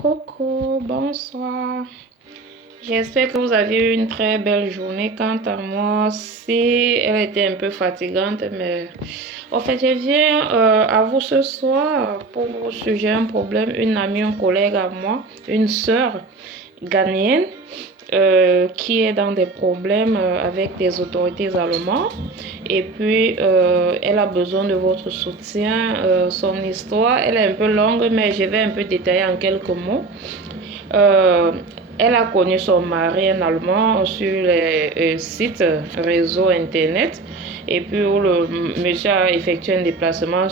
Coucou, bonsoir. J'espère que vous avez eu une très belle journée. Quant à moi, si elle était un peu fatigante, mais en fait, je viens à vous ce soir pour vous suggérer un problème. Une amie, un collègue à moi, une sœur ghanéenne qui est dans des problèmes avec des autorités allemandes. Et puis, elle a besoin de votre soutien. Son histoire, elle est un peu longue, mais je vais un peu détailler en quelques mots. Euh, Elle a connu son mari, un Allemand, sur les sites réseau Internet. Et puis, où le monsieur a effectué un déplacement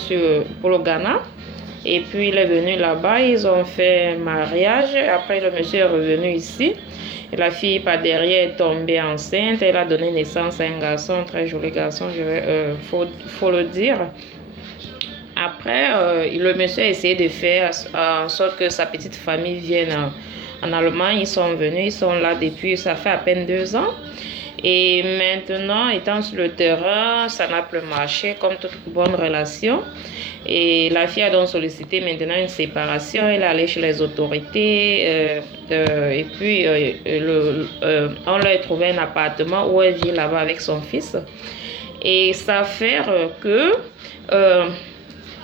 pour le Ghana. Et puis, il est venu là-bas. Ils ont fait un mariage. Après, le monsieur est revenu ici. Et la fille, par derrière, est tombée enceinte. Elle a donné naissance à un garçon, un très joli garçon, faut le dire. Après, le monsieur a essayé de faire en sorte que sa petite famille vienne en Allemagne. Ils sont venus, ils sont là depuis, ça fait à peine 2 ans. Et maintenant, étant sur le terrain, ça n'a plus marché comme toute bonne relation. Et la fille a donc sollicité maintenant une séparation. Elle est allée chez les autorités. Et puis, on lui a trouvé un appartement où elle vit là-bas avec son fils. Et ça fait que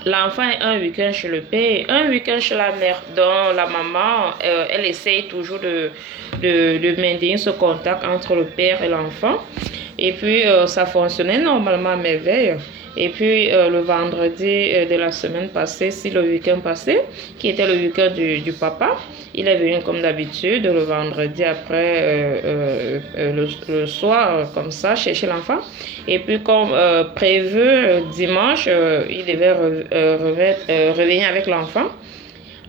l'enfant est un week-end chez le père et un week-end chez la mère. Donc, la maman, elle essaye toujours de maintenir ce contact entre le père et l'enfant. Et puis, ça fonctionnait normalement à merveille. Et puis, le vendredi de la semaine passée, le week-end passé, qui était le week-end du papa, il est venu comme d'habitude le vendredi après le soir, comme ça, chercher l'enfant. Et puis, comme prévu, dimanche, il devait revenir avec l'enfant.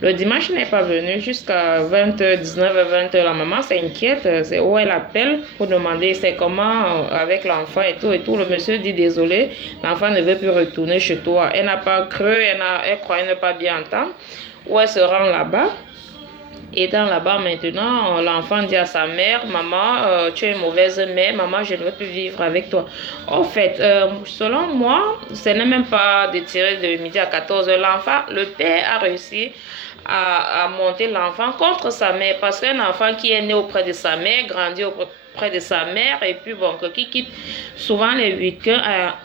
Le dimanche n'est pas venu jusqu'à 20h, 19h, 20h. La maman s'inquiète, c'est où elle appelle pour demander c'est comment avec l'enfant et tout et tout. Le monsieur dit désolé, l'enfant ne veut plus retourner chez toi. Elle n'a pas cru, elle croyait ne pas bien entendre. Où elle se rend là-bas. Étant là-bas maintenant, l'enfant dit à sa mère, maman, tu es une mauvaise mère, maman, je ne veux plus vivre avec toi. En fait, selon moi, ce n'est même pas de tirer de midi à 14h. L'enfant, le père a réussi à monter l'enfant contre sa mère, parce qu'un enfant qui est né auprès de sa mère, grandit auprès de sa mère, et puis bon, qui quitte souvent les week-ends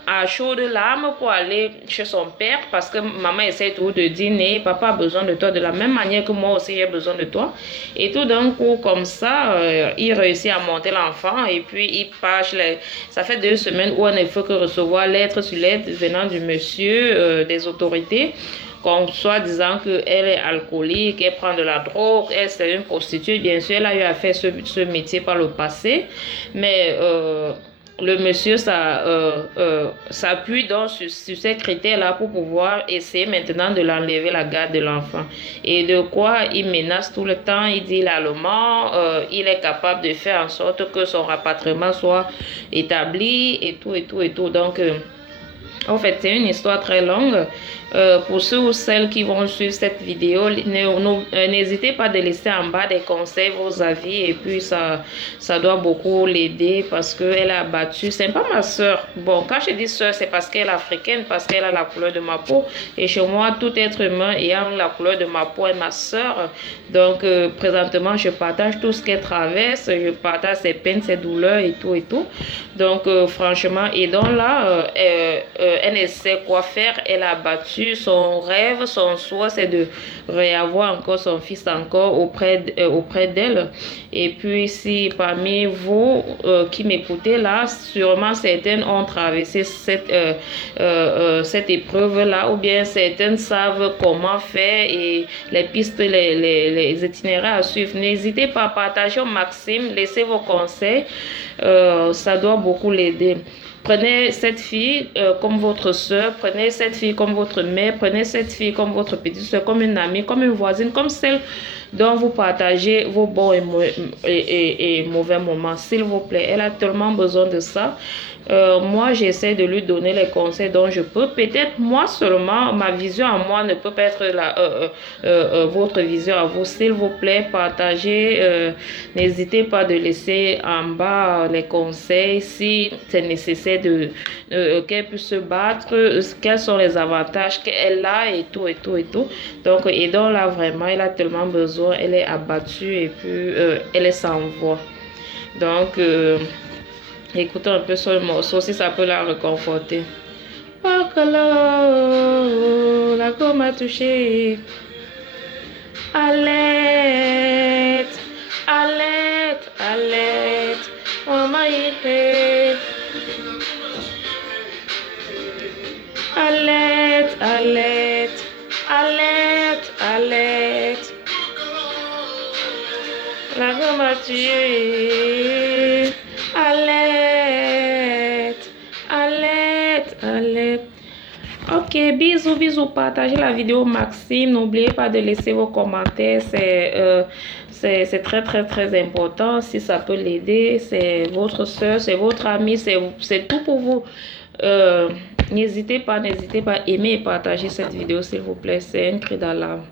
à chaudes larmes pour aller chez son père, parce que maman essaie toujours de dire, papa a besoin de toi de la même manière que moi aussi j'ai besoin de toi. Et tout d'un coup, comme ça, il réussit à monter l'enfant, et puis il part ça fait 2 semaines où on ne fait que recevoir lettre sur lettre venant du monsieur, des autorités, comme soit disant qu'elle est alcoolique, elle prend de la drogue, elle c'est une prostituée. Bien sûr, elle a eu à faire ce métier par le passé, mais le monsieur s'appuie donc sur ces critères-là pour pouvoir essayer maintenant de l'enlever la garde de l'enfant. Et de quoi il menace tout le temps, il dit l'allemand, il est capable de faire en sorte que son rapatriement soit établi et tout et tout et tout. Donc, en fait, c'est une histoire très longue. Pour ceux ou celles qui vont suivre cette vidéo, n'hésitez pas de laisser en bas des conseils, vos avis, et puis ça doit beaucoup l'aider parce qu'elle a battu. C'est pas ma soeur. Bon, quand je dis soeur, c'est parce qu'elle est africaine, parce qu'elle a la couleur de ma peau. Et chez moi, tout être humain ayant la couleur de ma peau est ma soeur. Donc, présentement, je partage tout ce qu'elle traverse, je partage ses peines, ses douleurs et tout et tout. Donc, franchement, et donc là, elle ne sait quoi faire. Elle a battu. Son rêve, son souhait, c'est de réavoir encore son fils encore auprès d'elle. Et puis, si parmi vous qui m'écoutez là, sûrement certaines ont traversé cette épreuve-là, ou bien certaines savent comment faire et les pistes, les itinéraires à suivre. N'hésitez pas à partager au maximum, laissez vos conseils, ça doit beaucoup l'aider. Prenez cette fille comme votre soeur, prenez cette fille comme votre mère, prenez cette fille comme votre petite soeur, comme une amie, comme une voisine, comme celle dont vous partagez vos bons et mauvais moments. S'il vous plaît, elle a tellement besoin de ça. Moi, j'essaie de lui donner les conseils dont je peux. Peut-être moi seulement, ma vision à moi ne peut pas être votre vision à vous. S'il vous plaît, partagez. N'hésitez pas de laisser en bas les conseils si c'est nécessaire qu'elle puisse se battre. Quels sont les avantages qu'elle a et tout et tout et tout. Donc, aidons-la vraiment. Elle a tellement besoin besoin, elle est abattue et puis elle est sans voix. Donc, écoutons un peu ce morceau si ça peut la réconforter. Oh, la gomme m'a touché. Alerte, alerte, alerte. Oh my head. Alerte, alerte, alerte, alerte. La gomme m'a tué. Alerte, alerte, alerte. Ok, bisous, bisous, partagez la vidéo au maximum. N'oubliez pas de laisser vos commentaires. C'est très, très, très important. Si ça peut l'aider, c'est votre soeur, c'est votre ami, c'est tout pour vous. N'hésitez pas à aimer et partager cette vidéo, s'il vous plaît. C'est un cri d'alarme.